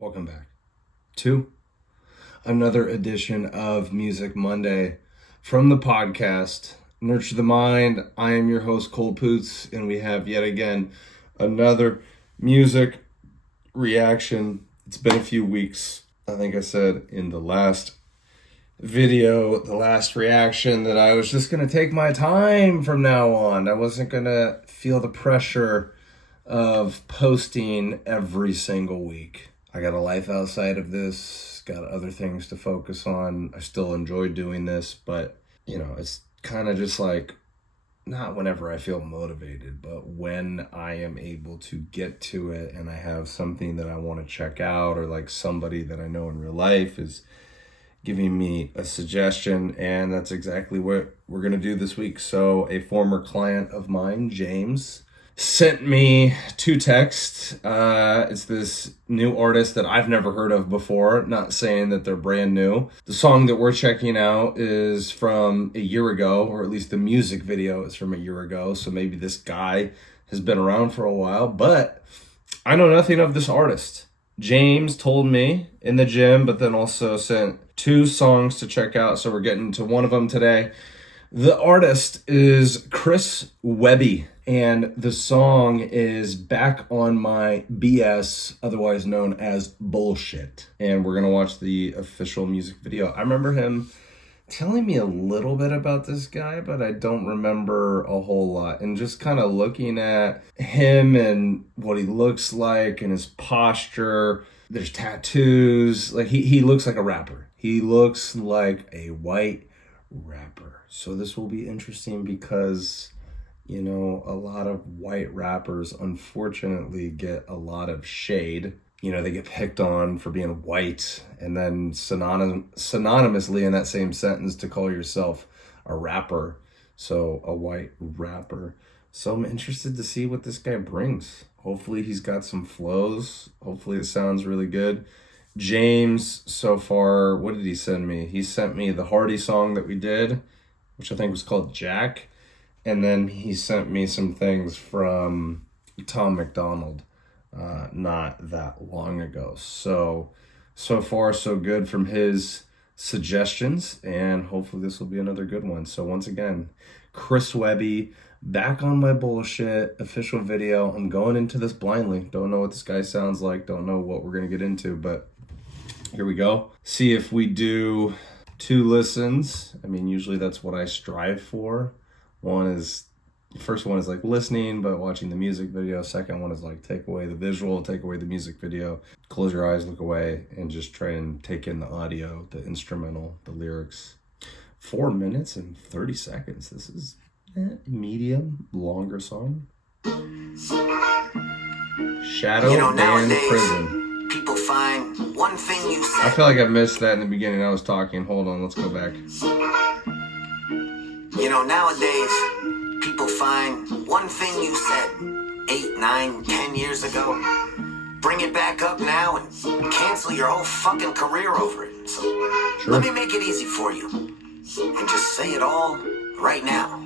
Welcome back to another edition of Music Monday from the podcast Nurture the Mind. I am your host, Poots, and we have yet again another music reaction. It's been a few weeks. I think I said in the last video, the last reaction, that I was just going to take my time from now on. I wasn't going to feel the pressure of posting every single week. I got a life outside of this, got other things to focus on. I still enjoy doing this, but it's kind of just like, not whenever I feel motivated, but when I am able to get to it and I have something that I want to check out, or like somebody that I know in real life is giving me a suggestion, and that's exactly what we're going to do this week. So a former client of mine, James, sent me two texts. It's this new artist that I've never heard of before, not saying that they're brand new. The song that we're checking out is from a year ago, or at least the music video is from a year ago, so maybe this guy has been around for a while, but I know nothing of this artist. James told me in the gym, but then also sent two songs to check out, so we're getting to one of them today. The artist is Chris Webby, and the song is Back on My BS, otherwise known as Bullshit. And we're going to watch the official music video. I remember him telling me a little bit about this guy, but I don't remember a whole lot. And just kind of looking at him and what he looks like and his posture, there's tattoos. Like he looks like a rapper. He looks like a white rapper. So this will be interesting because, a lot of white rappers unfortunately get a lot of shade. They get picked on for being white, and then synonymously in that same sentence to call yourself a rapper. So a white rapper. So I'm interested to see what this guy brings. Hopefully he's got some flows. Hopefully it sounds really good. James, so far, what did he send me? He sent me the Hardy song that we did, which I think was called Jack. And then he sent me some things from Tom McDonald not that long ago. So far, so good from his suggestions, and hopefully this will be another good one. So once again, Chris Webby, Back on My Bullshit, official video. I'm going into this blindly. Don't know what this guy sounds like. Don't know what we're going to get into, but here we go. See if we do 2 listens. I mean, usually that's what I strive for. First one is like listening, but watching the music video. Second one is like take away the visual, take away the music video, close your eyes, look away, and just try and take in the audio, the instrumental, the lyrics. 4 minutes and 30 seconds. This is medium, longer song. Shadow Band Prison. People find one thing you said. I feel like I missed that in the beginning. I was talking. Hold on, let's go back. Nowadays, people find one thing you said 8, 9, 10 years ago, bring it back up now and cancel your whole fucking career over it. So Let me make it easy for you and just say it all right now.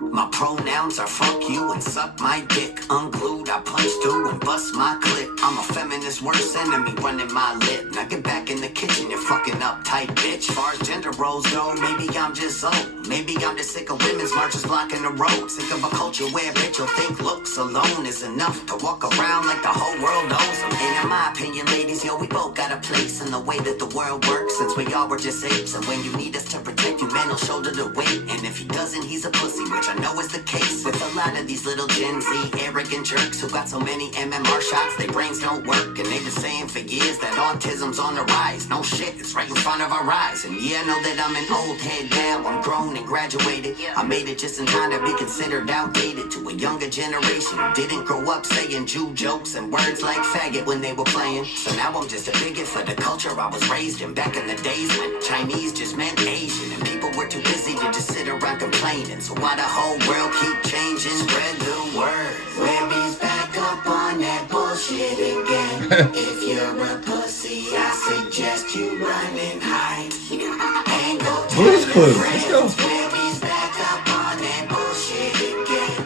My pronouns are fuck you and suck my dick. Unglued, I punch through and bust my clip. I'm a feminist worst enemy running my lip. Now get back in the kitchen, you fucking uptight bitch. Far as gender roles go, maybe I'm just old. Maybe I'm just sick of women's marches blocking the road. Sick of a culture where bitch will think looks alone is enough to walk around like the whole world owes them. And in my opinion, ladies, we both got a place in the way that the world works, since we all were just apes. And when you need us to protect you, man, he'll shoulder the weight. And if he doesn't, he's a pussy, which I know is the case with a lot of these little Gen Z arrogant jerks who got so many MMR shots, their brains don't work. And they've been saying for years that autism's on the rise. No shit, it's right in front of our eyes. And yeah, I know that I'm an old head now. I'm grown and graduated. I made it just in time to be considered outdated to a younger generation who didn't grow up saying Jew jokes and words like faggot when they were playing. So now I'm just a bigot for the culture I was raised in back in the days when Chinese just meant Asian and people were too busy to just sit around complaining. So why the whole world keep changing? Spread the word. Webby's back up on that bullshit again. If you're a pussy, I suggest you run and hide. And go tell your friends. Webby's back up on that bullshit again.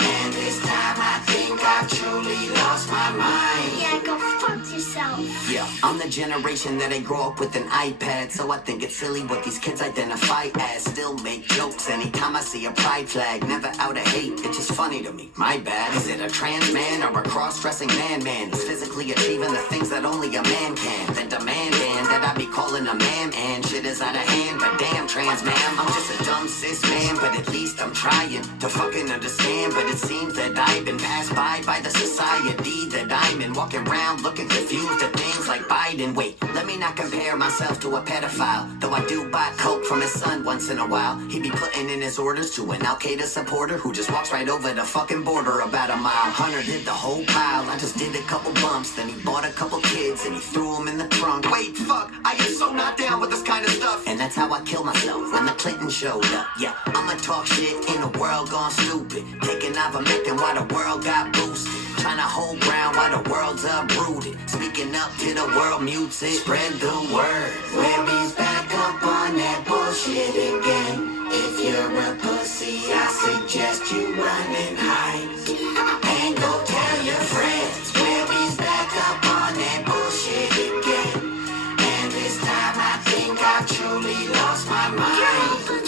And this time I think I truly lost my mind. Yeah, go fuck Yeah, I'm the generation that ain't grow up with an iPad, so I think it's silly what these kids identify as. Still make jokes anytime I see a pride flag, never out of hate, it's just funny to me. My bad. Is it a trans man or a cross-dressing man who's physically achieving the things that only a man can? Then demanding that I be calling a man, and shit is out of hand, but damn trans man, I'm just a dumb cis man, but at least I'm trying to fucking understand. But it seems that I've been passed by the society that I'm in, walking around looking confused at things like Biden. Wait, let me not compare myself to a pedophile, though I do buy coke from his son once in a while. He be putting in his orders to an Al-Qaeda supporter who just walks right over the fucking border about a mile. Hunter did the whole pile, I just did a couple bumps, then he bought a couple kids and he threw them in the trunk. Wait, fuck, I am so not down with this kind of stuff. And that's how I killed myself when the Clinton showed up. Yeah, I'ma talk shit in a world gone stupid, taking ivermectin while the world got boosted, trying to hold ground while the world's uprooted, speaking up till the world mutes it. Spread the word, Webby's back up on that bullshit again. If you're a pussy, I suggest you run and hide, and go tell your friends. Webby's back up on that bullshit again, and this time I think I truly lost my mind.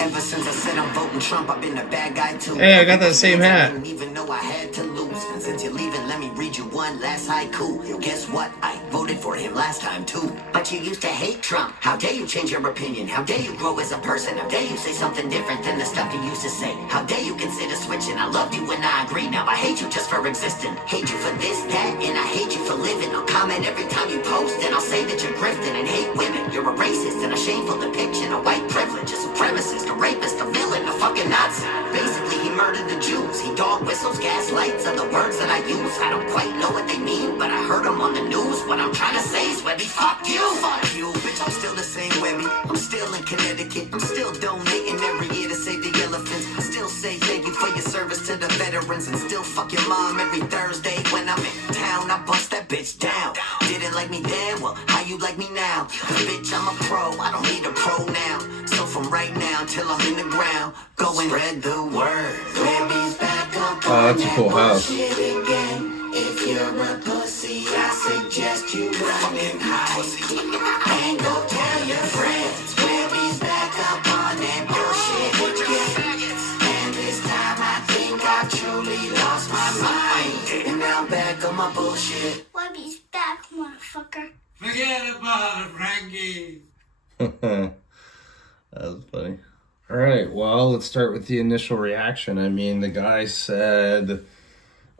Ever since I said I'm voting Trump, I've been a bad guy too. Hey, I got that same hat. I didn't even know I had to lose. And since you're leaving, let me read you one last haiku. Guess what? I voted for him last time too. But you used to hate Trump. How dare you change your opinion? How dare you grow as a person? How dare you say something different than the stuff you used to say? How dare you consider switching? I loved you when I agreed. Now I hate you just for existing. Hate you for this, that, and I hate you for living. I'll comment every time you post, and I'll say that you're grifting and hate women. You're a racist and a shameful depiction of white privilege, a supremacist, a rapist, a villain, a fucking Nazi. Basically, he murdered the Jews. He dog whistles, gaslights are the words that I use. I don't quite know what they mean, but I heard them on the news. What I'm trying to say is, Webby, fuck you. Fuck you, bitch, I'm still the same Webby. I'm still in Connecticut. I'm still donating every year to save the elephants. I still say thank you for your service to the veterans, and still fuck your mom every Thursday when I'm in town. I bust that bitch down. Didn't like me then? Well, how you like me now? 'Cause bitch, I'm a pro. I don't need a pronoun. So from right now till I'm in the ground, go and spread the word. Webby's back up on that's a cool house. shit again. If you're a pussy, I suggest you run and hide, and go tell your friends. Webby's back up on that bullshit again, and this time I think I truly lost my mind, and now I'm back on my bullshit. Webby's back, motherfucker. Forget about it, Frankie. That was funny. All right, well, let's start with the initial reaction. I mean, the guy said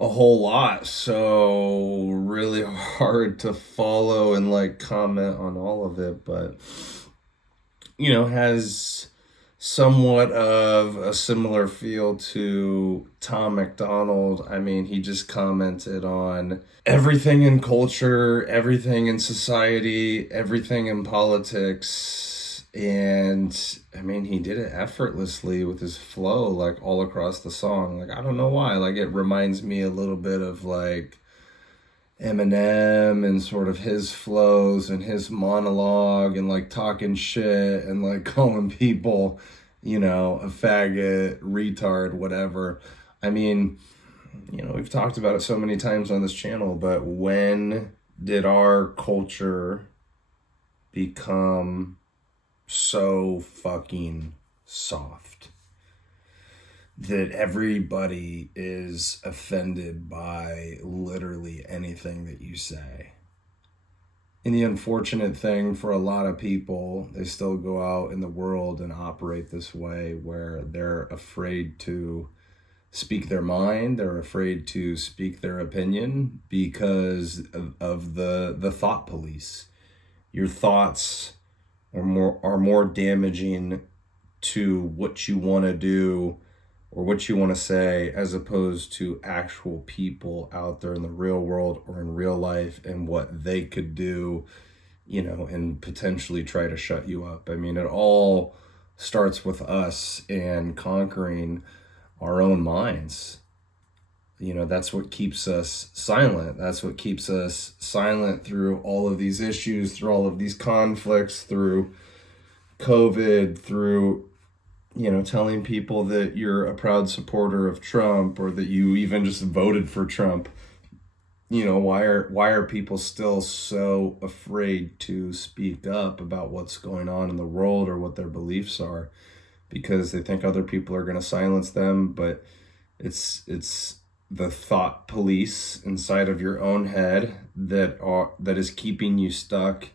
a whole lot, so really hard to follow and like comment on all of it, but you know, has somewhat of a similar feel to Tom McDonald. I mean, he just commented on everything in culture, everything in society, everything in politics. And I mean, he did it effortlessly with his flow, like all across the song. Like, I don't know why. Like, it reminds me a little bit of like Eminem and sort of his flows and his monologue and like talking shit and like calling people, you know, a faggot, retard, whatever. I mean, you know, we've talked about it so many times on this channel, but when did our culture become so fucking soft that everybody is offended by literally anything that you say? And the unfortunate thing for a lot of people, they still go out in the world and operate this way, where they're afraid to speak their mind, they're afraid to speak their opinion because of the thought police. Your thoughts are more damaging to what you want to do or what you want to say, as opposed to actual people out there in the real world or in real life and what they could do, you know, and potentially try to shut you up. I mean, it all starts with us and conquering our own minds. You know, that's what keeps us silent. That's what keeps us silent through all of these issues, through all of these conflicts, through COVID, through, you know, telling people that you're a proud supporter of Trump or that you even just voted for Trump. why are people still so afraid to speak up about what's going on in the world or what their beliefs are? Because they think other people are going to silence them, but it's the thought police inside of your own head that is keeping you stuck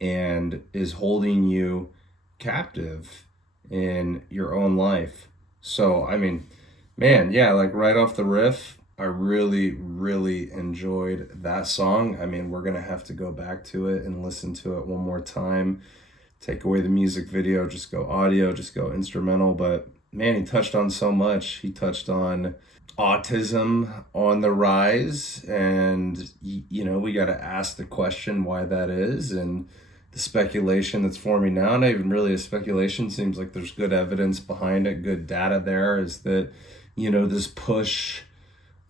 and is holding you captive in your own life. So, I mean, man, yeah, like right off the riff, I really, really enjoyed that song. I mean, we're going to have to go back to it and listen to it one more time. Take away the music video, just go audio, just go instrumental. But man, he touched on so much. He touched on autism on the rise. And, we got to ask the question why that is. And the speculation that's forming now, not even really a speculation, seems like there's good evidence behind it, good data there, is that, this push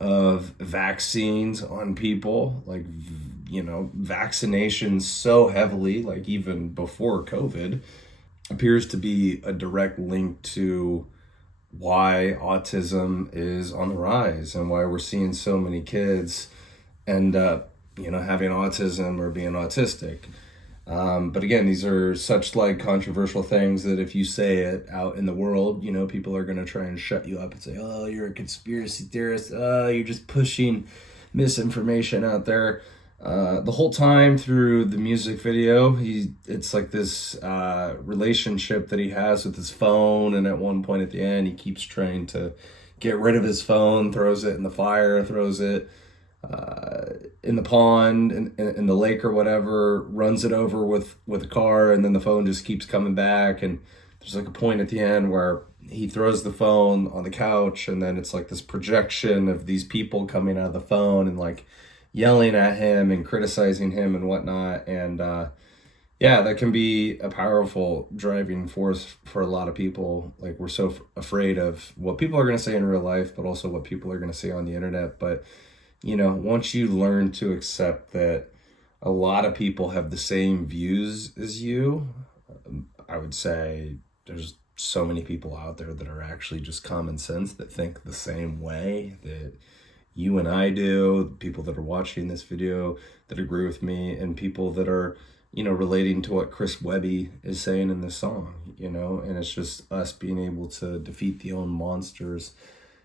of vaccines on people, like, vaccinations so heavily, like even before COVID, appears to be a direct link to why autism is on the rise and why we're seeing so many kids end up, having autism or being autistic. But again, these are such like controversial things that if you say it out in the world, people are going to try and shut you up and say, oh, you're a conspiracy theorist. Oh, you're just pushing misinformation out there. The whole time through the music video, it's like this relationship that he has with his phone. And at one point at the end, he keeps trying to get rid of his phone, throws it in the fire, throws it in the pond, in the lake or whatever, runs it over with a car, and then the phone just keeps coming back. And there's like a point at the end where he throws the phone on the couch, and then it's like this projection of these people coming out of the phone and like yelling at him and criticizing him and whatnot. And that can be a powerful driving force for a lot of people. Like, we're so afraid of what people are going to say in real life, but also what people are going to say on the internet. But once you learn to accept that a lot of people have the same views as you, I would say there's so many people out there that are actually just common sense, that think the same way that you and I do, people that are watching this video that agree with me, and people that are, relating to what Chris Webby is saying in this song, and it's just us being able to defeat the own monsters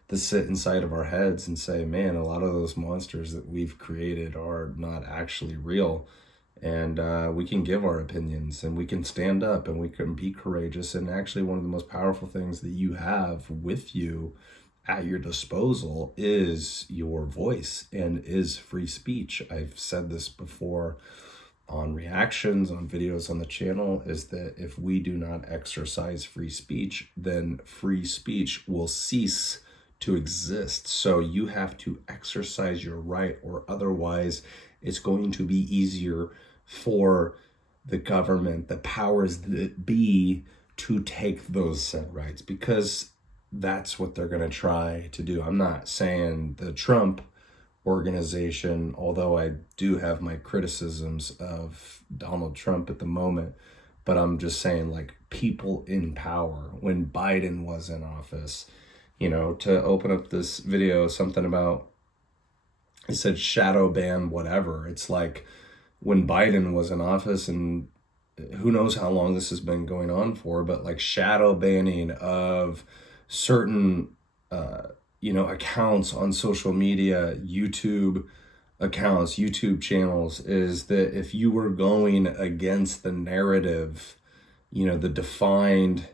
that sit inside of our heads and say, man, a lot of those monsters that we've created are not actually real. And we can give our opinions, and we can stand up, and we can be courageous. And actually, one of the most powerful things that you have with you at your disposal is your voice and is free speech. I've said this before on reactions, on videos on the channel, is that if we do not exercise free speech, then free speech will cease to exist. So you have to exercise your right, or otherwise it's going to be easier for the government, the powers that be, to take those said rights, because that's what they're going to try to do. I'm not saying the Trump organization, although I do have my criticisms of Donald Trump at the moment, but I'm just saying, like, people in power when Biden was in office, to open up this video, something about, it said shadow ban whatever. It's like when Biden was in office, and who knows how long this has been going on for, but like shadow banning of certain, accounts on social media, YouTube accounts, YouTube channels, is that if you were going against the narrative, the defined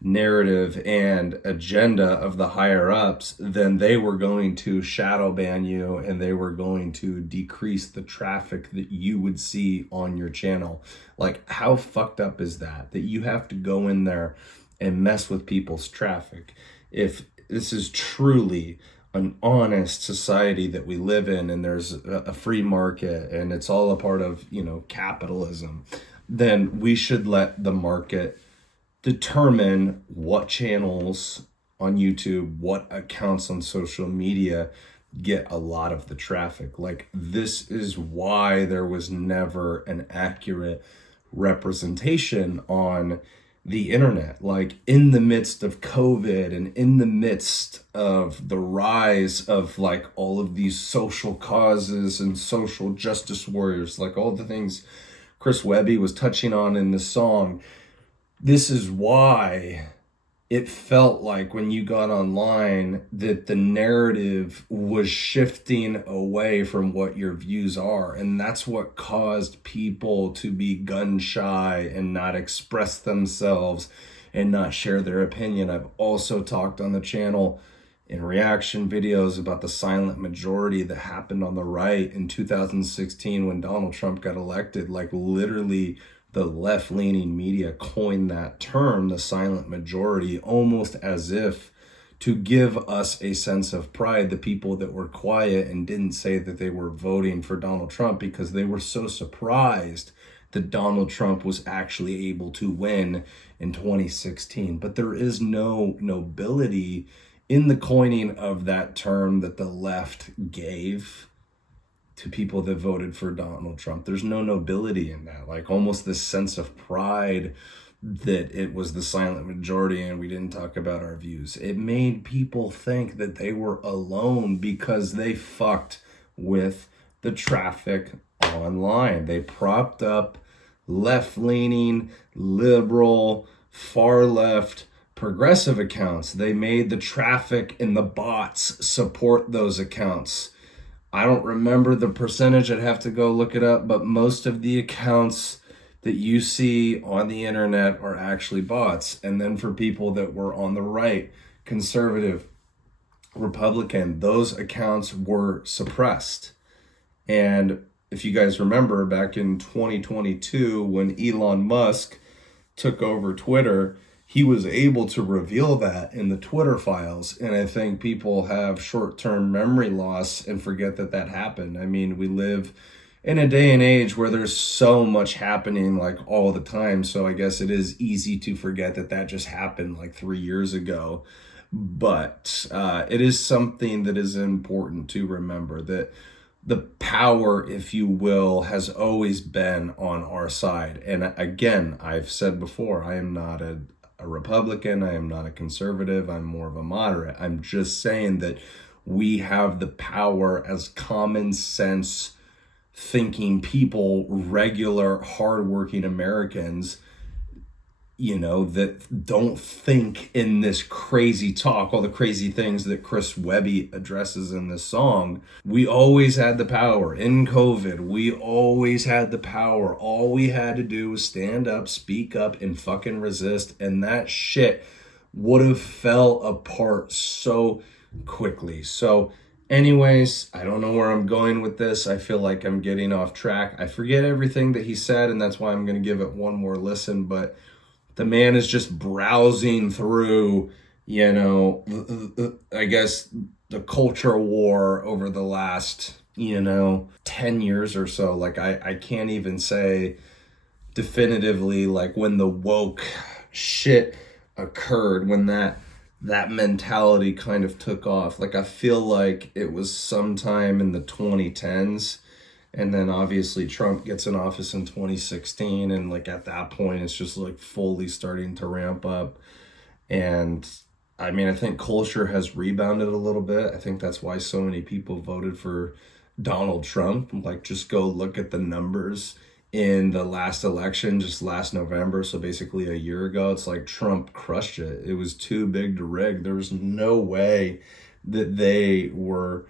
narrative and agenda of the higher ups, then they were going to shadow ban you, and they were going to decrease the traffic that you would see on your channel. Like, how fucked up is that you have to go in there and mess with people's traffic? If this is truly an honest society that we live in, and there's a free market, and it's all a part of, capitalism, then we should let the market determine what channels on YouTube, what accounts on social media get a lot of the traffic. Like, this is why there was never an accurate representation on the internet, like in the midst of COVID and in the midst of the rise of like all of these social causes and social justice warriors, like all the things Chris Webby was touching on in the song. This is why it felt like when you got online that the narrative was shifting away from what your views are. And that's what caused people to be gun shy and not express themselves and not share their opinion. I've also talked on the channel in reaction videos about the silent majority that happened on the right in 2016 when Donald Trump got elected. Like literally the left-leaning media coined that term, the silent majority, almost as if to give us a sense of pride, the people that were quiet and didn't say that they were voting for Donald Trump because they were so surprised that Donald Trump was actually able to win in 2016. But there is no nobility in the coining of that term that the left gave to people that voted for Donald Trump. There's no nobility in that, like almost this sense of pride that it was the silent majority and we didn't talk about our views. It made people think that they were alone because they fucked with the traffic online. They propped up left-leaning, liberal, far left, progressive accounts. They made the traffic and the bots support those accounts. I don't remember the percentage, I'd have to go look it up, but most of the accounts that you see on the internet are actually bots. And then for people that were on the right, conservative, Republican, those accounts were suppressed. And if you guys remember back in 2022, when Elon Musk took over Twitter, he was able to reveal that in the Twitter files. And I think people have short-term memory loss and forget that that happened. I mean, we live in a day and age where there's so much happening like all the time. So I guess it is easy to forget that that just happened like 3 years ago. But it is something that is important to remember, that the power, if you will, has always been on our side. And again, I've said before, I am not a Republican, I am not a conservative, I'm more of a moderate. I'm just saying that we have the power as common sense thinking people, regular, hardworking Americans, you know, that don't think in this crazy talk, all the crazy things that Chris Webby addresses in this song. We always had the power. In COVID, we always had the power. All we had to do was stand up, speak up, and fucking resist. And that shit would have fell apart so quickly. So anyways, I don't know where I'm going with this. I feel like I'm getting off track. I forget everything that he said, and that's why I'm going to give it one more listen. But the man is just browsing through, you know, I guess the culture war over the last, 10 years or so. Like, I can't even say definitively, like, when the woke shit occurred, when that mentality kind of took off. Like, I feel like it was sometime in the 2010s. And then obviously Trump gets in office in 2016. And like at that point, it's just like fully starting to ramp up. And I mean, I think culture has rebounded a little bit. I think that's why so many people voted for Donald Trump. Like, just go look at the numbers in the last election, just last November. So basically a year ago, it's like Trump crushed it. It was too big to rig. There was no way that they were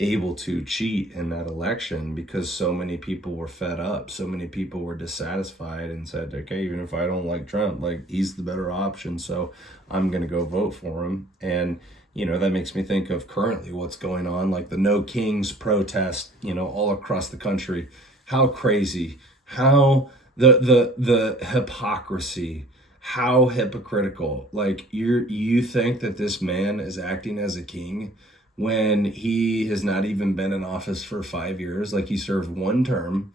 able to cheat in that election because so many people were fed up. So many people were dissatisfied and said, okay, even if I don't like Trump, like, he's the better option, so I'm going to go vote for him. And, that makes me think of currently what's going on, like the No Kings protest, all across the country. How crazy, how the hypocrisy, how hypocritical. Like, you think that this man is acting as a king when he has not even been in office for 5 years. Like, he served one term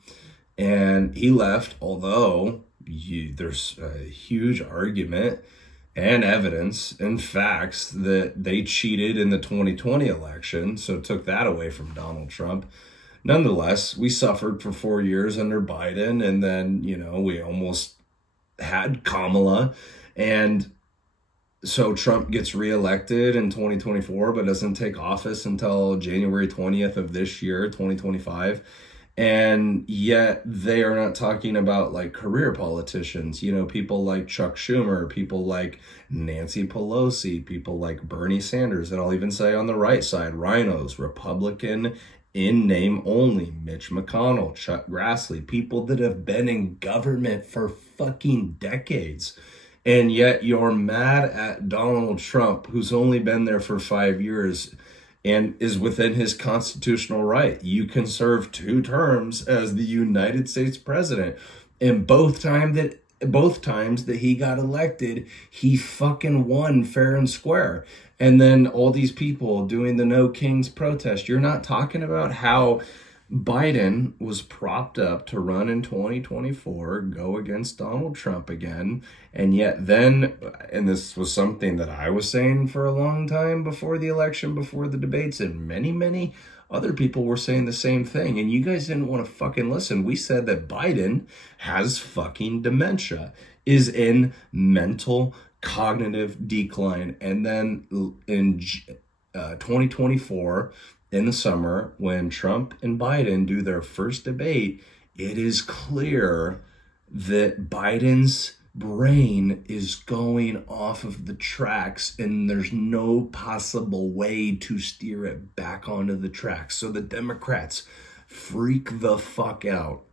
and he left, although there's a huge argument and evidence and facts that they cheated in the 2020 election, so took that away from Donald Trump. Nonetheless, we suffered for 4 years under Biden, and then, we almost had Kamala, and so Trump gets reelected in 2024, but doesn't take office until January 20th of this year, 2025. And yet they are not talking about like career politicians, people like Chuck Schumer, people like Nancy Pelosi, people like Bernie Sanders, and I'll even say on the right side, rhinos, Republican in name only, Mitch McConnell, Chuck Grassley, people that have been in government for fucking decades. And yet you're mad at Donald Trump, who's only been there for 5 years and is within his constitutional right. You can serve 2 terms as the United States president. And both times that he got elected, he fucking won fair and square. And then all these people doing the No Kings protest. You're not talking about how Biden was propped up to run in 2024, go against Donald Trump again. And yet then, and this was something that I was saying for a long time before the election, before the debates, and many, many other people were saying the same thing. And you guys didn't want to fucking listen. We said that Biden has fucking dementia, is in mental cognitive decline. And then in 2024, in the summer, when Trump and Biden do their first debate, it is clear that Biden's brain is going off of the tracks and there's no possible way to steer it back onto the tracks. So the Democrats freak the fuck out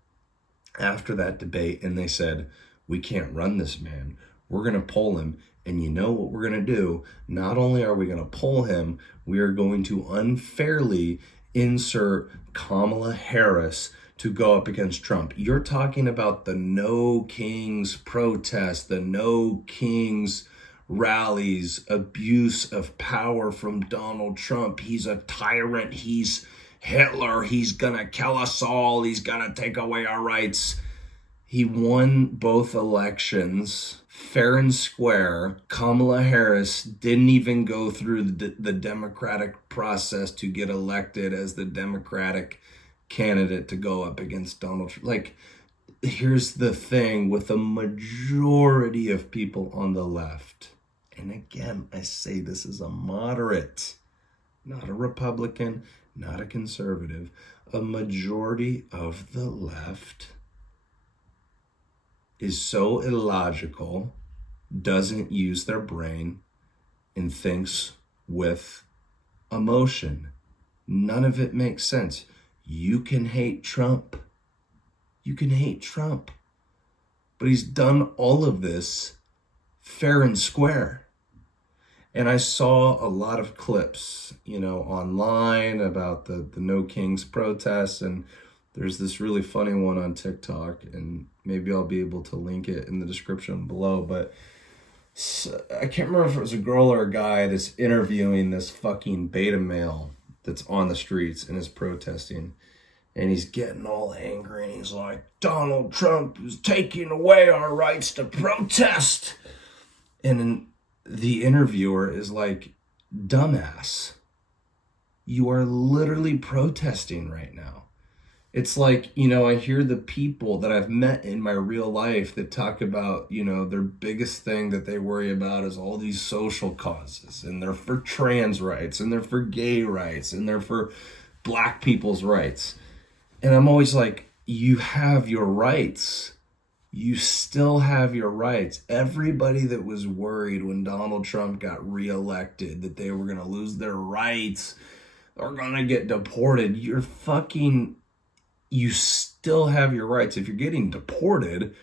after that debate and they said, we can't run this man. We're going to poll him. And you know what we're going to do? Not only are we going to poll him, we are going to unfairly insert Kamala Harris to go up against Trump. You're talking about the No Kings protest, the No Kings rallies, abuse of power from Donald Trump. He's a tyrant. He's Hitler. He's going to kill us all. He's going to take away our rights. He won both elections fair and square. Kamala Harris didn't even go through the democratic process to get elected as the Democratic candidate to go up against Donald Trump. Like, here's the thing with the majority of people on the left. And again, I say this is a moderate, not a Republican, not a conservative. A majority of the left is so illogical, doesn't use their brain, and thinks with emotion. None of it makes sense. You can hate Trump. You can hate Trump. But he's done all of this fair and square. And I saw a lot of clips, online about the No Kings protests, and there's this really funny one on TikTok, and maybe I'll be able to link it in the description below, but I can't remember if it was a girl or a guy that's interviewing this fucking beta male that's on the streets and is protesting, and he's getting all angry, and he's like, Donald Trump is taking away our rights to protest. And then the interviewer is like, dumbass, you are literally protesting right now. It's like, I hear the people that I've met in my real life that talk about, their biggest thing that they worry about is all these social causes, and they're for trans rights, and they're for gay rights, and they're for black people's rights. And I'm always like, you have your rights. You still have your rights. Everybody that was worried when Donald Trump got reelected that they were going to lose their rights or going to get deported, you still have your rights. If you're getting deported,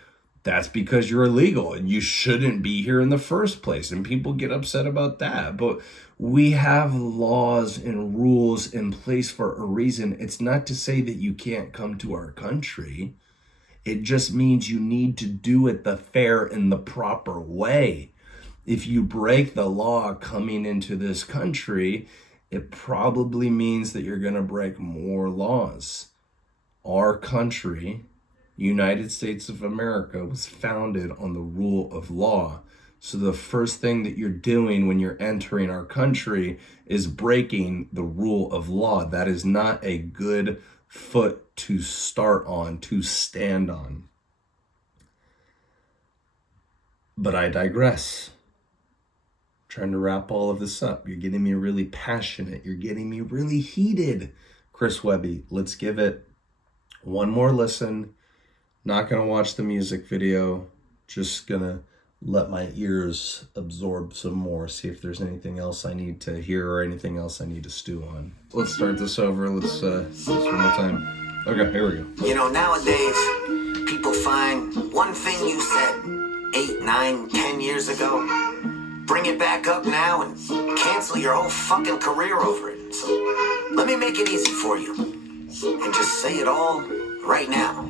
that's because you're illegal and you shouldn't be here in the first place. And people get upset about that. But we have laws and rules in place for a reason. It's not to say that you can't come to our country. It just means you need to do it the fair and the proper way. If you break the law coming into this country, it probably means that you're going to break more laws. Our country, United States of America, was founded on the rule of law. So the first thing that you're doing when you're entering our country is breaking the rule of law. That is not a good foot to start on, to stand on. But I digress. Trying to wrap all of this up. You're getting me really passionate. You're getting me really heated. Chris Webby, let's give it one more listen. Not going to watch the music video. Just going to let my ears absorb some more. See if there's anything else I need to hear or anything else I need to stew on. Let's start this over. Let's do this one more time. Okay, here we go. You know, nowadays, people find one thing you said 8, 9, 10 years ago, bring it back up now and cancel your whole fucking career over it. So let me make it easy for you and just say it all right now.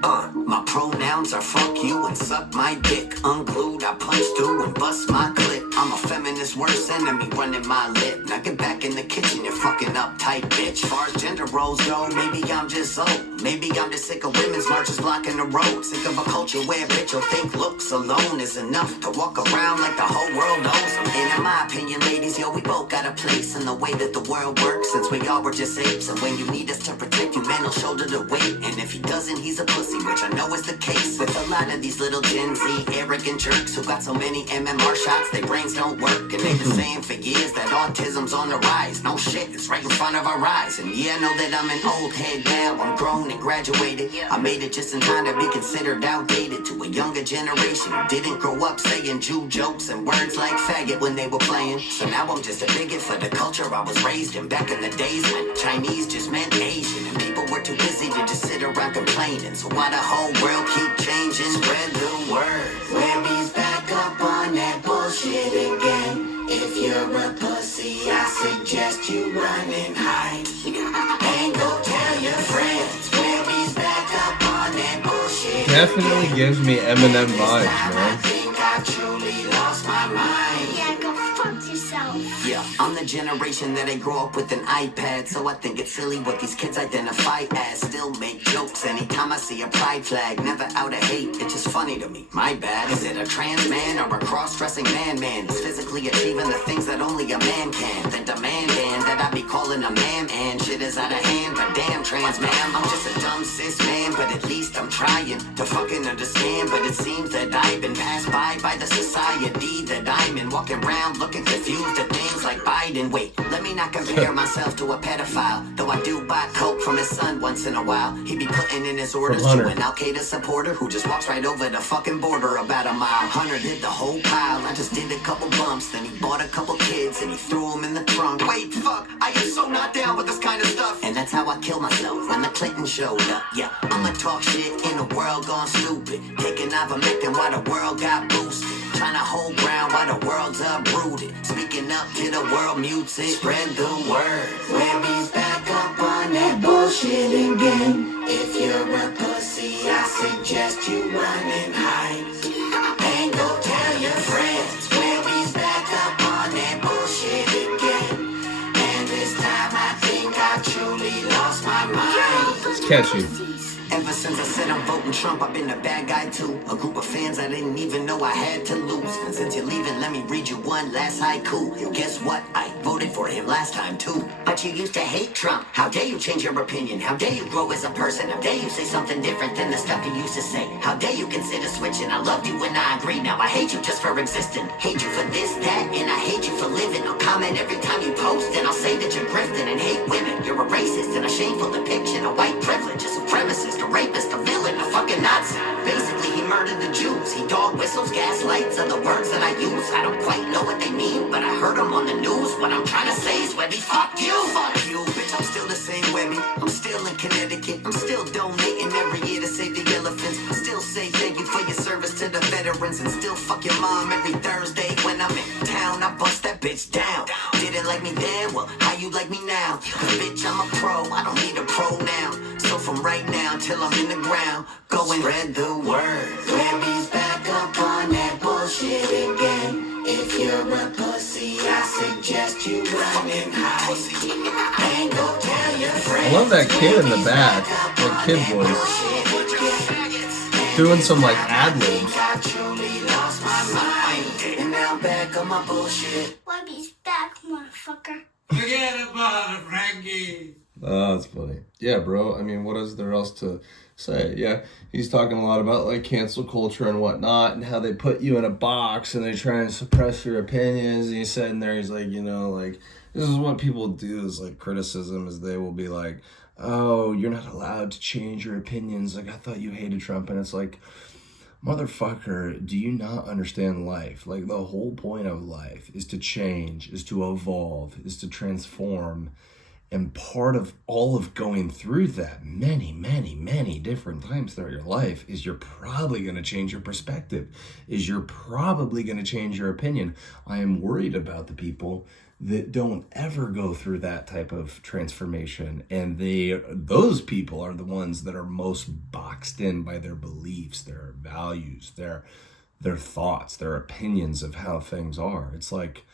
My pronouns are fuck you and suck my dick. Unglued, I punch through and bust my clip. I'm a feminist worst enemy running my lip. Now get back in the kitchen, you fucking uptight bitch. Far as gender roles go, maybe I'm just old. Maybe I'm just sick of women's marches blocking the road. Sick of a culture where a bitch will think looks alone is enough to walk around like the whole world owns them. And in my opinion, ladies, yo, we both got a place in the way that the world works, since we all were just apes. And when you need us to protect you, man will shoulder the weight. And if he doesn't, he's a pussy, which I know is the case with a lot of these little Gen Z arrogant jerks who got so many MMR shots their brains don't work. And they've been saying for years that autism's on the rise. No shit, it's right in front of our eyes. And yeah, I know that I'm an old head now. I'm grown and graduated. I made it just in time to be considered outdated to a younger generation who didn't grow up saying Jew jokes and words like faggot when they were playing. So now I'm just a bigot for the culture I was raised in back in the days when Chinese just meant Asian and people were too busy to just sit around complaining. So why the whole world keep changing? Spread the word. Webby's back up on that bullshit again. If you're a pussy, I suggest you run and hide. And go tell your friends. Webby's back up on that bullshit. Definitely gives me Eminem vibes, I man. think I truly lost my mind. Yeah, go fuck yourself. Yeah, I'm the generation that ain't grow up with an iPad, so I think it's silly what these kids identify as. Still make jokes anytime I see a pride flag, never out of hate, it's just funny to me. My bad, is it a trans man or a cross-dressing man who's physically achieving the things that only a man can? Then demanding that I be calling a man and shit is out of hand, but damn trans man, I'm just a dumb cis man, but at least I'm trying to fucking understand. But it seems that I've been passed by the society that I'm in, walking around looking confused at things like Biden. Wait, let me not compare myself to a pedophile, though I do buy coke from his son once in a while. He be putting in his orders to an Al-Qaeda supporter who just walks right over the fucking border about a mile. Hunter did the whole pile, I just did a couple bumps, then he bought a couple kids and he threw them in the trunk. Wait, fuck, I am so not down with this kind of stuff. And that's how I killed myself when the Clinton showed up. Yeah, I'ma talk shit in a world gone stupid, taking ivermectin while the world got boosted, trying to hold ground while the world's uprooted, speaking up till the world mutes it. Spread the word. Webby's back up on that bullshit again. If you're a pussy, I suggest you run and hide. And go tell your friends. Webby's back up on that bullshit again. And this time I think I truly lost my mind. It's catchy. Ever since I said I'm voting Trump, I've been a bad guy too. A group of fans I didn't even know I had to lose. And since you're leaving, let me read you one last haiku. Yo, guess what? I voted for him last time too. But you used to hate Trump. How dare you change your opinion? How dare you grow as a person? How dare you say something different than the stuff you used to say? How dare you consider switching? I loved you when I agree. Now I hate you just for existing. Hate you for this, that, and I hate you for living. I'll comment every time you post, and I'll say that you're grifting and hate women. You're a racist and a shameful depiction of white privilege, a supremacist, a rapist, a villain, a fucking Nazi. Basically, he murdered the Jews. He dog whistles, gaslights are the words that I use. I don't quite know what they mean, but I heard them on the news. What I'm trying to say is, Webby, fuck you. Fuck you, bitch, I'm still the same Webby. I'm still in Connecticut. I'm still donating every year to save the elephants. I still say thank you for your service to the veterans. And still fuck your mom every Thursday when I'm in town. I bust that bitch down. Didn't like me then? Well, how you like me now? Cause bitch, I'm a pro. I don't need a pronoun. So from right now till I'm in the ground, go and spread the word. Webby's back up on that bullshit again. If you're a pussy, I suggest you run and hide. And go tell your friends. I love that kid in the back, that kid voice, doing some like ad-libs. I truly lost my mind, and now I'm back on my bullshit. Webby's back, motherfucker. Forget about it, Frankie. Oh, that's funny. Yeah, bro. I mean, what is there else to say? Yeah, he's talking a lot about like cancel culture and whatnot, and how they put you in a box and they try and suppress your opinions. And he's sitting there, he's like, like this is what people do is like criticism is they will be like, oh, you're not allowed to change your opinions. Like I thought you hated Trump, and it's like, motherfucker, do you not understand life? Like the whole point of life is to change, is to evolve, is to transform. And part of all of going through that many, many, many different times throughout your life is you're probably going to change your perspective, is you're probably going to change your opinion. I am worried about the people that don't ever go through that type of transformation. And those people are the ones that are most boxed in by their beliefs, their values, their thoughts, their opinions of how things are. It's like,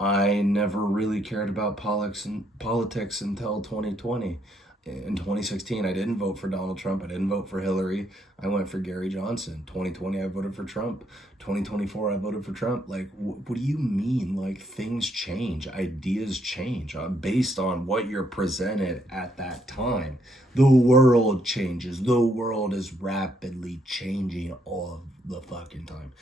I never really cared about politics until 2020. In 2016, I didn't vote for Donald Trump. I didn't vote for Hillary. I went for Gary Johnson. 2020, I voted for Trump. 2024, I voted for Trump. Like, what do you mean? Like, things change. Ideas change based on what you're presented at that time. The world changes. The world is rapidly changing all of the fucking time.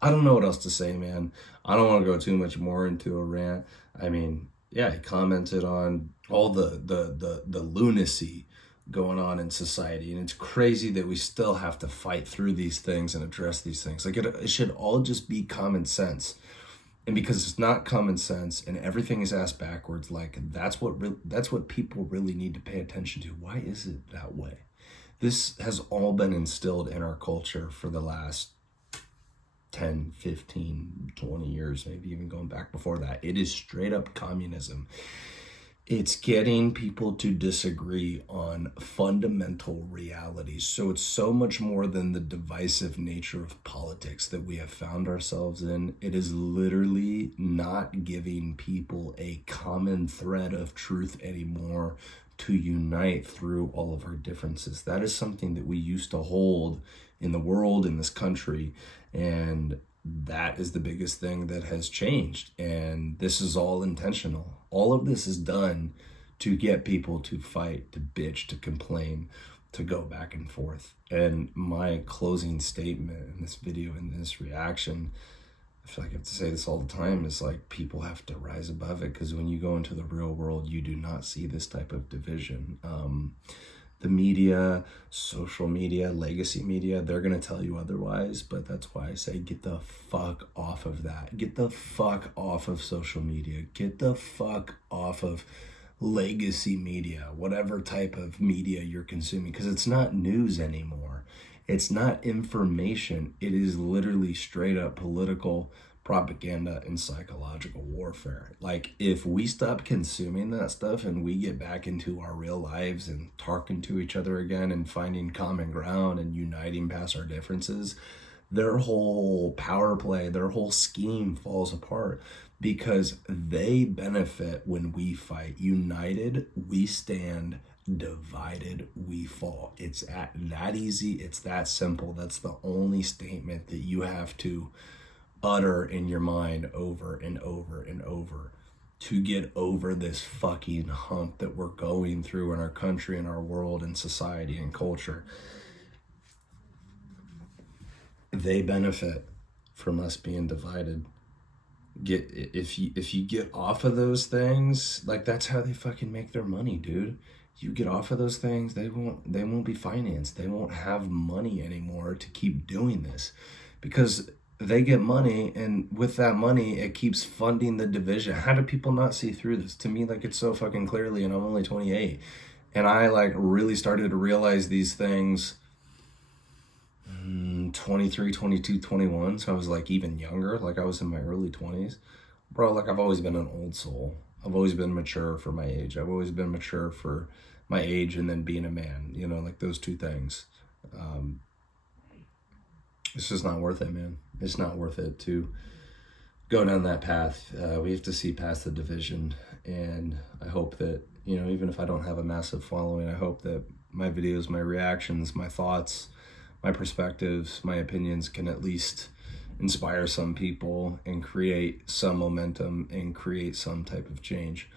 I don't know what else to say, man. I don't want to go too much more into a rant. I mean, yeah, he commented on all the lunacy going on in society, and it's crazy that we still have to fight through these things and address these things. Like it should all just be common sense, and because it's not common sense and everything is asked backwards, like that's what people really need to pay attention to. Why is it that way? This has all been instilled in our culture for the last 10, 15, 20 years, maybe even going back before that. It is straight up communism. It's getting people to disagree on fundamental realities. So it's so much more than the divisive nature of politics that we have found ourselves in. It is literally not giving people a common thread of truth anymore to unite through all of our differences. That is something that we used to hold in the world, in this country, and that is the biggest thing that has changed. And this is all intentional. All of this is done to get people to fight, to bitch, to complain, to go back and forth. And my closing statement in this video, in this reaction, I feel like I have to say this all the time, is like people have to rise above it, because when you go into the real world, you do not see this type of division. The media, social media, legacy media, they're going to tell you otherwise, but that's why I say get the fuck off of that. Get the fuck off of social media. Get the fuck off of legacy media, whatever type of media you're consuming, because it's not news anymore. It's not information. It is literally straight up political propaganda and psychological warfare. Like, if we stop consuming that stuff and we get back into our real lives and talking to each other again and finding common ground and uniting past our differences, their whole power play, their whole scheme falls apart, because they benefit when we fight. United, we stand. Divided, we fall. It's that easy. It's that simple. That's the only statement that you have to utter in your mind over and over and over to get over this fucking hump that we're going through in our country and our world and society and culture. They benefit from us being divided. If you get off of those things, like, that's how they fucking make their money, dude. You get off of those things, they won't be financed. They won't have money anymore to keep doing this, because they get money, and with that money, it keeps funding the division. How do people not see through this? To me, like, it's so fucking clearly, and I'm only 28, and I like really started to realize these things 23, 22, 21. So I was like even younger, like I was in my early 20s. Bro, like, I've always been an old soul. I've always been mature for my age. I've always been mature for my age and then being a man, like those two things. It's just not worth it, man. It's not worth it to go down that path. We have to see past the division. And I hope that, even if I don't have a massive following, I hope that my videos, my reactions, my thoughts, my perspectives, my opinions can at least inspire some people and create some momentum and create some type of change.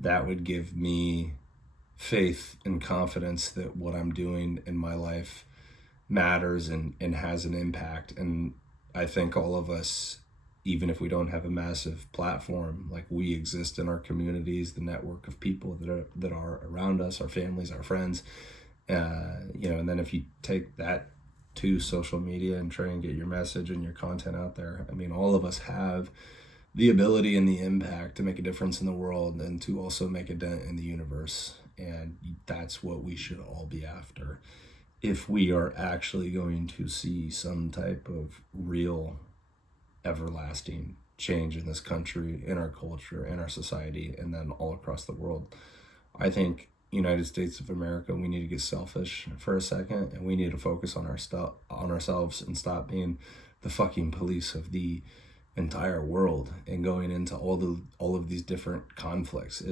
that would give me faith and confidence that what I'm doing in my life matters and has an impact. And I think all of us, even if we don't have a massive platform, like we exist in our communities, the network of people that are around us, our families, our friends, and then if you take that to social media and try and get your message and your content out there, I mean, all of us have the ability and the impact to make a difference in the world and to also make a dent in the universe. And that's what we should all be after if we are actually going to see some type of real everlasting change in this country, in our culture, in our society, and then all across the world. I think United States of America, we need to get selfish for a second, and we need to focus on ourselves and stop being the fucking police of the entire world and going into all of these different conflicts.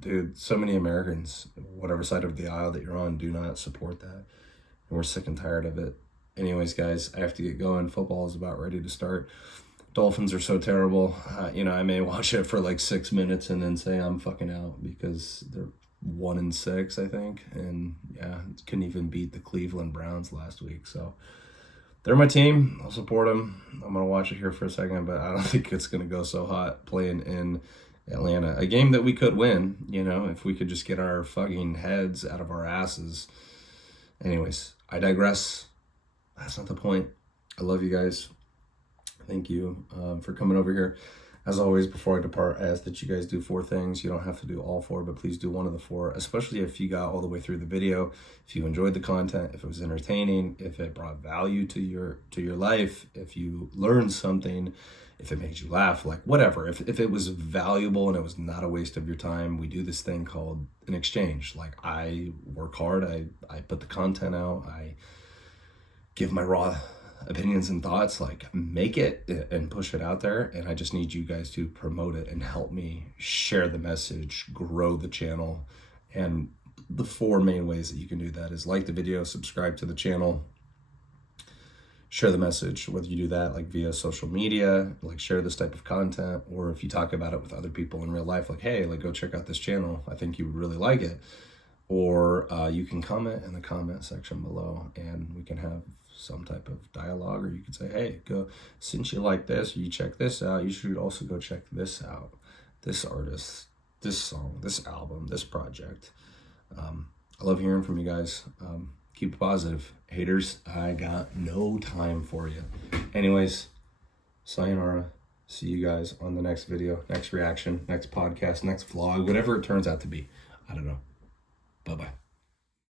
Dude, so many Americans, whatever side of the aisle that you're on, do not support that, and we're sick and tired of it. Anyways, guys, I have to get going. Football is about ready to start. Dolphins are so terrible. I may watch it for like 6 minutes and then say I'm fucking out because they're 1-6, I think, and couldn't even beat the Cleveland Browns last week. So they're my team. I'll support them. I'm gonna watch it here for a second, but I don't think it's gonna go so hot playing in Atlanta, a game that we could win. If we could just get our fucking heads out of our asses. Anyways, I digress. That's not the point. I love you guys. Thank you for coming over here. As always, before I depart, I ask that you guys do 4 things. You don't have to do all 4, but please do one of the 4, especially if you got all the way through the video, if you enjoyed the content, if it was entertaining, if it brought value to your life, if you learned something, if it made you laugh, like whatever. If it was valuable and it was not a waste of your time, we do this thing called an exchange. Like, I work hard, I put the content out, I give my raw opinions and thoughts, like make it and push it out there, and I just need you guys to promote it and help me share the message, grow the channel. And the 4 main ways that you can do that is like the video, subscribe to the channel, share the message, whether you do that like via social media, like share this type of content, or if you talk about it with other people in real life, like, hey, like go check out this channel, I think you would really like it. Or you can comment in the comment section below and we can have some type of dialogue, or you could say, hey, since you like this, or you check this out, you should also go check this out, this artist, this song, this album, this project. I love hearing from you guys. Keep it positive. Haters, I got no time for you. Anyways, sayonara. See you guys on the next video, next reaction, next podcast, next vlog, whatever it turns out to be. I don't know. Bye-bye.